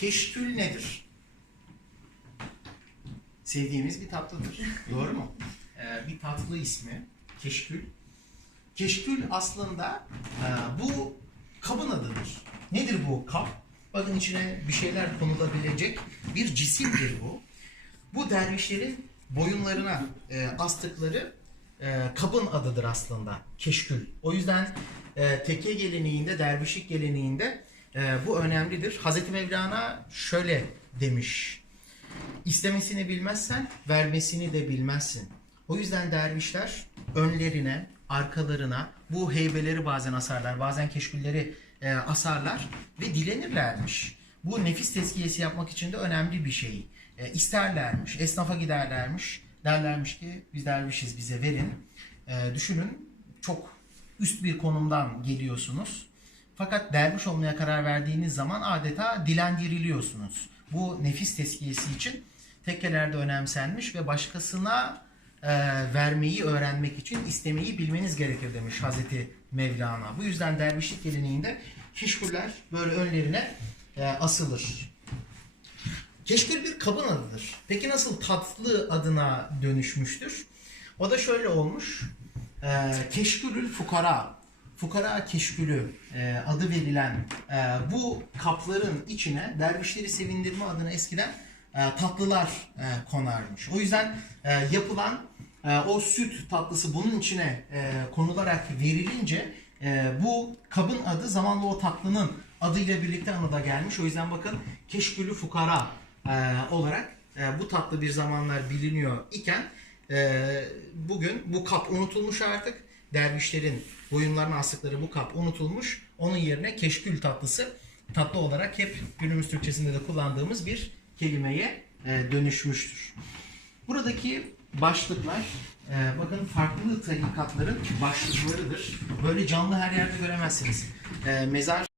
Keşkül nedir? Sevdiğimiz bir tatlıdır. Doğru mu? Ee, bir tatlı ismi. Keşkül. Keşkül aslında e, bu kabın adıdır. Nedir bu kap? Bakın içine bir şeyler konulabilecek bir cisimdir bu. Bu dervişlerin boyunlarına e, astıkları e, kabın adıdır aslında. Keşkül. O yüzden e, teke geleneğinde, dervişlik geleneğinde e, bu önemlidir. Hazreti Mevlana şöyle demiş. İstemesini bilmezsen vermesini de bilmezsin. O yüzden dervişler önlerine, arkalarına bu heybeleri bazen asarlar, bazen keşkülleri e, asarlar ve dilenirlermiş. Bu nefis tezkiyesi yapmak için de önemli bir şey. E, isterlermiş, esnafa giderlermiş. Derlermiş ki biz dervişiz bize verin. E, düşünün çok üst bir konumdan geliyorsunuz. Fakat derviş olmaya karar verdiğiniz zaman adeta dilendiriliyorsunuz. Bu nefis tezkiyesi için tekkelerde önemsenmiş ve başkasına e, vermeyi öğrenmek için istemeyi bilmeniz gerekir demiş Hazreti Mevlana. Bu yüzden dervişlik geleneğinde keşküller böyle önlerine e, asılır. Keşkül bir kabın adıdır. Peki nasıl tatlı adına dönüşmüştür? O da şöyle olmuş. E, keşkülül fukara. Fukara keşkülü e, adı verilen e, bu kapların içine dervişleri sevindirme adına eskiden e, tatlılar e, konarmış. O yüzden e, yapılan e, o süt tatlısı bunun içine e, konularak verilince e, bu kabın adı zamanla o tatlının adıyla birlikte anıda gelmiş. O yüzden bakın keşkülü fukara e, olarak e, bu tatlı bir zamanlar biliniyor iken e, bugün bu kap unutulmuş artık. Dervişlerin boyunlarına astıkları bu kap unutulmuş. Onun yerine keşkül tatlısı tatlı olarak hep günümüz Türkçesinde de kullandığımız bir kelimeye e, dönüşmüştür. Buradaki başlıklar e, bakın farklı tarikatların başlıklarıdır. Böyle canlı her yerde göremezsiniz. E, mezar